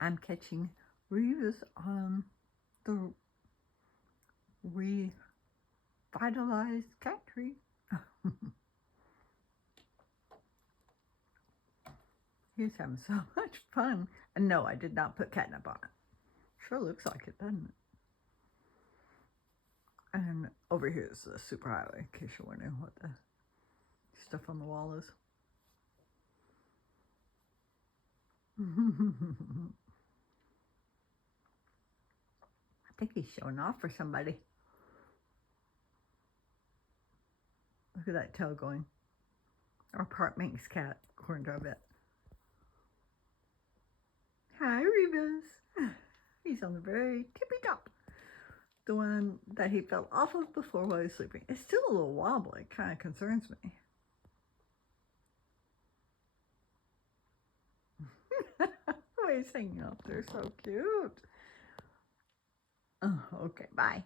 I'm catching Revus on the revitalized cat tree. He's having so much fun. And no, I did not put catnip on it. Sure looks like it, doesn't it? And over here is the super highway, in case you're wondering what the stuff on the wall is. I think he's showing off for somebody. Look at that tail going. Our part Manx cat, according to our vet. Hi, Revus. He's on the very tippy top. The one that he fell off of before while he was sleeping. It's still a little wobbly. It kind of concerns me. Oh, he's hanging up there. So cute. Oh, okay, bye.